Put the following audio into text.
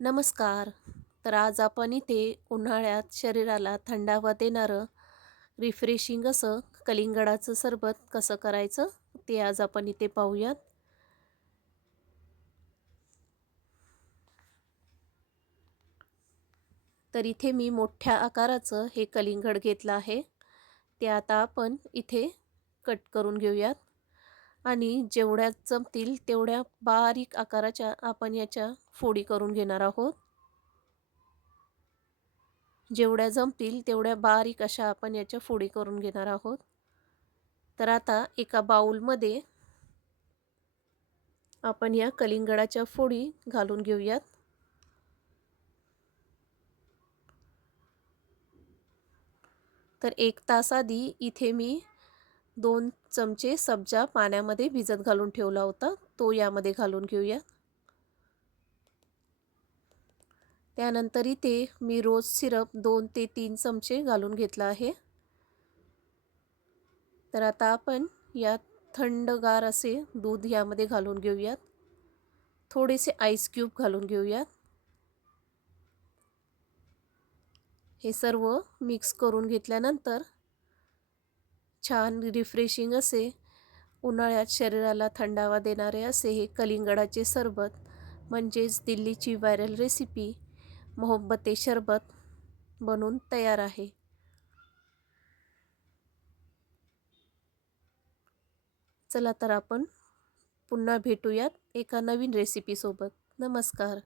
नमस्कार. तर आज आपण इथे उन्हाळ्यात शरीराला थंडावा देणारं रिफ्रेशिंग असं कलिंगडाचं सरबत कसं करायचं ते आज आपण इथे पाहूयात. तर इथे मी मोठ्या आकाराचं हे कलिंगड घेतलं आहे. ते आता आपण इथे कट करून घेऊयात आणि जेवढ्या जमतील तेवढ्या बारीक आकाराच्या आपण याच्या फोडी करून घेणार आहोत. जेवढ्या जमतील तेवढ्या बारीक अशा आपण याच्या फोडी करून घेणार आहोत. तर आता एका बाउलमध्ये आपण या कलिंगडाच्या फोडी घालून घेऊयात. तर 1 तास आधी इथे मी 2 चमचे सब्जा पाण्यामध्ये भिजत घालून ठेवला होता, तो यामध्ये घालून घेऊया. त्यानंतर इथे मी रोज सिरप 2 ते 3 चमचे घालून घेतला आहे. तर आता आपण यात थंडगार असे दूध यामध्ये घालून घेऊयात. थोडेसे आईस क्यूब घालून घेऊयात. हे सर्व मिक्स करून घेतल्यानंतर छान रिफ्रेशिंग असे उन्हाळ्यात शरीराला थंडावा देणारे असे हे कलिंगडाचे सरबत म्हणजेच दिल्लीची व्हायरल रेसिपी मोहब्बते शरबत बनून तयार आहे. चला तर आपण पुन्हा भेटूयात एका नवीन रेसिपीसोबत. नमस्कार.